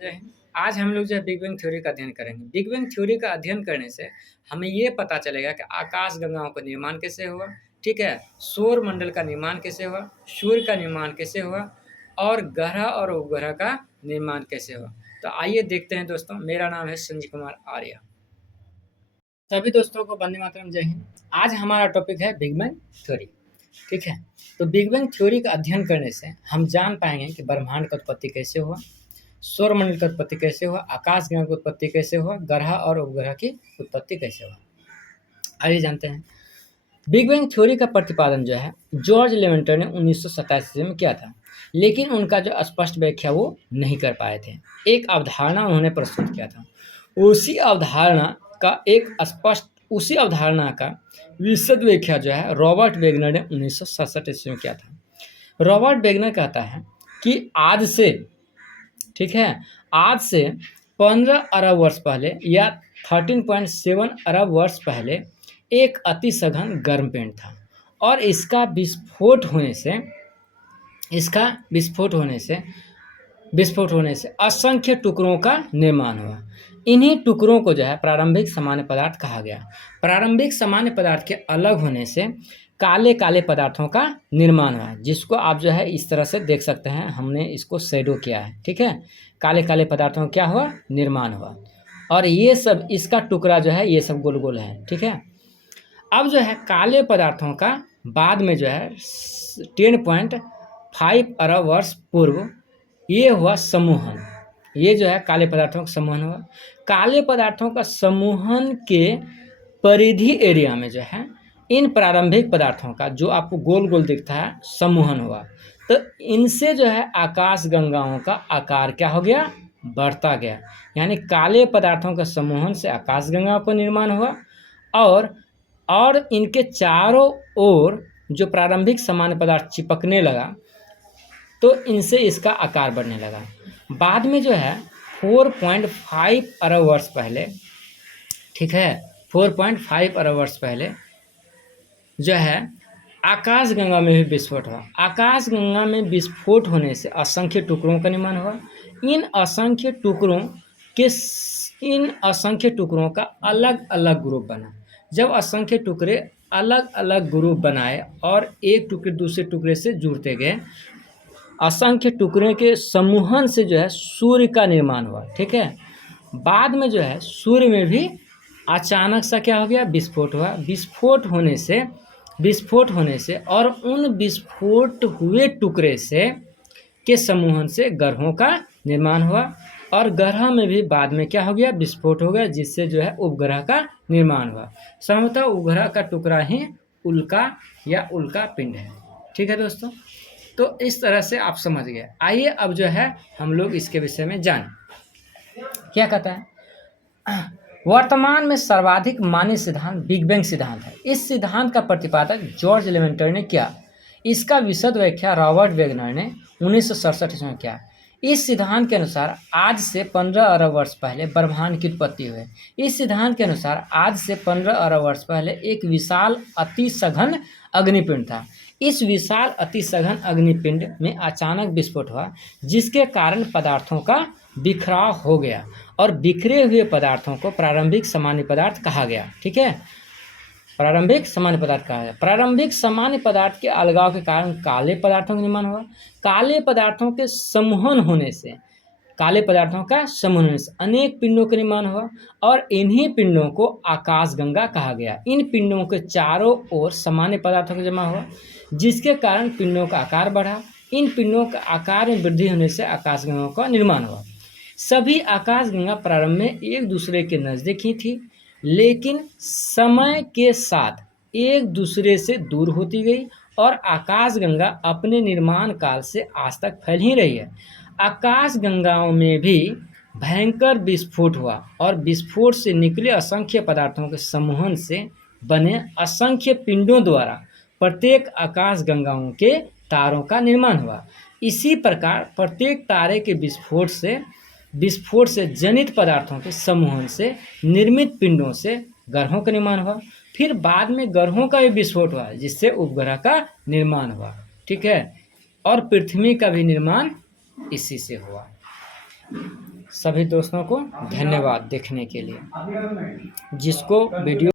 जय हिंद। आज हम लोग जो है बिग बैंग थ्योरी का अध्ययन करेंगे। बिग बैंग थ्योरी का अध्ययन करने से हमें ये पता चलेगा कि आकाश गंगाओं का निर्माण कैसे हुआ, ठीक है? सौर मंडल का निर्माण कैसे हुआ, सूर्य का निर्माण कैसे हुआ और ग्रह और उपग्रह का निर्माण कैसे हुआ। तो आइए देखते हैं दोस्तों। मेरा नाम है संजय कुमार आर्य। सभी दोस्तों को वंदे मातरम, जय हिंद। आज हमारा टॉपिक है बिग बैंग थ्योरी, ठीक है? तो बिग बैंग थ्योरी का अध्ययन करने से हम जान पाएंगे कि ब्रह्मांड का उत्पत्ति कैसे हुआ, सौरमंडल की उत्पत्ति कैसे हुआ, आकाश गंगा की उत्पत्ति कैसे हुआ, ग्रह और उपग्रह की उत्पत्ति कैसे हुआ। आइए जानते हैं। बिग बैंग थ्योरी का प्रतिपादन जो है जॉर्ज लेवेंटर ने 1927 ईस्वी में किया था, लेकिन उनका जो स्पष्ट व्याख्या वो नहीं कर पाए थे। एक अवधारणा उन्होंने प्रस्तुत किया था। उसी अवधारणा का विशद व्याख्या जो है रॉबर्ट वेगनर ने 1967 ईस्वी में किया था। रॉबर्ट वेगनर कहता है कि आज से, ठीक है, आज से 15 अरब वर्ष पहले या 13.7 अरब वर्ष पहले एक अति सघन गर्म पिंड था और इसका विस्फोट होने से असंख्य टुकड़ों का निर्माण हुआ। इन्हीं टुकड़ों को जो है प्रारंभिक सामान्य पदार्थ कहा गया। प्रारंभिक सामान्य पदार्थ के अलग होने से काले काले पदार्थों का निर्माण हुआ, जिसको आप जो है इस तरह से देख सकते हैं। हमने इसको शेडो किया है, ठीक है? काले काले पदार्थों का क्या हुआ, निर्माण हुआ। और ये सब, इसका टुकड़ा जो है ये सब गोल गोल है, ठीक है? अब जो है काले पदार्थों का बाद में जो है 10.5 अरब वर्ष पूर्व ये हुआ समूहन। ये जो है काले पदार्थों का समूहन हुआ। काले पदार्थों का समूहन के परिधि एरिया में जो है इन प्रारंभिक पदार्थों का, जो आपको गोल गोल दिखता है, समूहन हुआ। तो इनसे जो है आकाश गंगाओं का आकार क्या हो गया, बढ़ता गया। यानी काले पदार्थों का समूहन से आकाश गंगाओं का निर्माण हुआ और इनके चारों ओर जो प्रारंभिक सामान्य पदार्थ चिपकने लगा तो इनसे इसका आकार बढ़ने लगा। बाद में जो है 4.5 अरब वर्ष पहले, ठीक है, 4.5 अरब वर्ष पहले जो है आकाश गंगा में भी विस्फोट हुआ। आकाश गंगा में विस्फोट होने से असंख्य टुकड़ों का निर्माण हुआ। इन असंख्य टुकड़ों का अलग अलग ग्रुप बना। जब असंख्य टुकड़े अलग अलग ग्रुप बनाए और एक टुकड़े दूसरे टुकड़े से जुड़ते गए, असंख्य टुकड़े के समूहन से जो है सूर्य का निर्माण हुआ, ठीक है? बाद में जो है सूर्य में भी अचानक सा क्या हो गया, विस्फोट हुआ। विस्फोट होने से और उन विस्फोट हुए टुकड़े से के समूहन से ग्रहों का निर्माण हुआ और ग्रह में भी बाद में क्या हो गया, विस्फोट हो गया, जिससे जो है उपग्रह का निर्माण हुआ। संभवतः उपग्रह का टुकड़ा ही उल्का या उल्का पिंड है, ठीक है दोस्तों? तो इस तरह से आप समझ गए। आइए अब जो है हम लोग इसके विषय में जानें। क्या कहता है? वर्तमान में सर्वाधिक मान्य सिद्धांत बिग बैंग सिद्धांत है। इस सिद्धांत का प्रतिपादक जॉर्ज लेवेंटर ने किया। इसका विशद व्याख्या रॉबर्ट वेगनर ने 1967 ईस्वी में किया। इस सिद्धांत के अनुसार आज से 15 अरब वर्ष पहले ब्रह्मांड की उत्पत्ति हुई। इस सिद्धांत के अनुसार आज से 15 अरब वर्ष पहले एक विशाल अति सघन अग्निपिंड था। इस विशाल अति सघन अग्निपिंड में अचानक विस्फोट हुआ, जिसके कारण पदार्थों का बिखराव हो गया और बिखरे हुए पदार्थों को प्रारंभिक सामान्य पदार्थ कहा गया, ठीक है? प्रारंभिक सामान्य पदार्थ कहा गया। प्रारंभिक सामान्य पदार्थ के अलगाव के कारण काले पदार्थों का निर्माण हुआ। काले पदार्थों का समूहन होने से अनेक पिंडों का निर्माण हुआ और इन्हीं पिंडों को आकाश गंगा कहा गया। इन पिंडों के चारों ओर सामान्य पदार्थों का जमा हुआ, जिसके कारण पिंडों का आकार बढ़ा। इन पिंडों का आकार में वृद्धि होने से आकाश गंगा का निर्माण हुआ। सभी आकाश गंगा प्रारंभ में एक दूसरे के नज़दीक ही थी, लेकिन समय के साथ एक दूसरे से दूर होती गई और आकाश गंगा अपने निर्माण काल से आज तक फैल ही रही है। आकाश गंगाओं में भी भयंकर विस्फोट हुआ और विस्फोट से निकले असंख्य पदार्थों के समूहन से बने असंख्य पिंडों द्वारा प्रत्येक आकाश गंगाओं के तारों का निर्माण हुआ। इसी प्रकार प्रत्येक तारे के विस्फोट से जनित पदार्थों के समूहन से निर्मित पिंडों से ग्रहों का निर्माण हुआ। फिर बाद में ग्रहों का भी विस्फोट हुआ, जिससे उपग्रह का निर्माण हुआ, ठीक है? और पृथ्वी का भी निर्माण इसी से हुआ। सभी दोस्तों को धन्यवाद देखने के लिए। जिसको वीडियो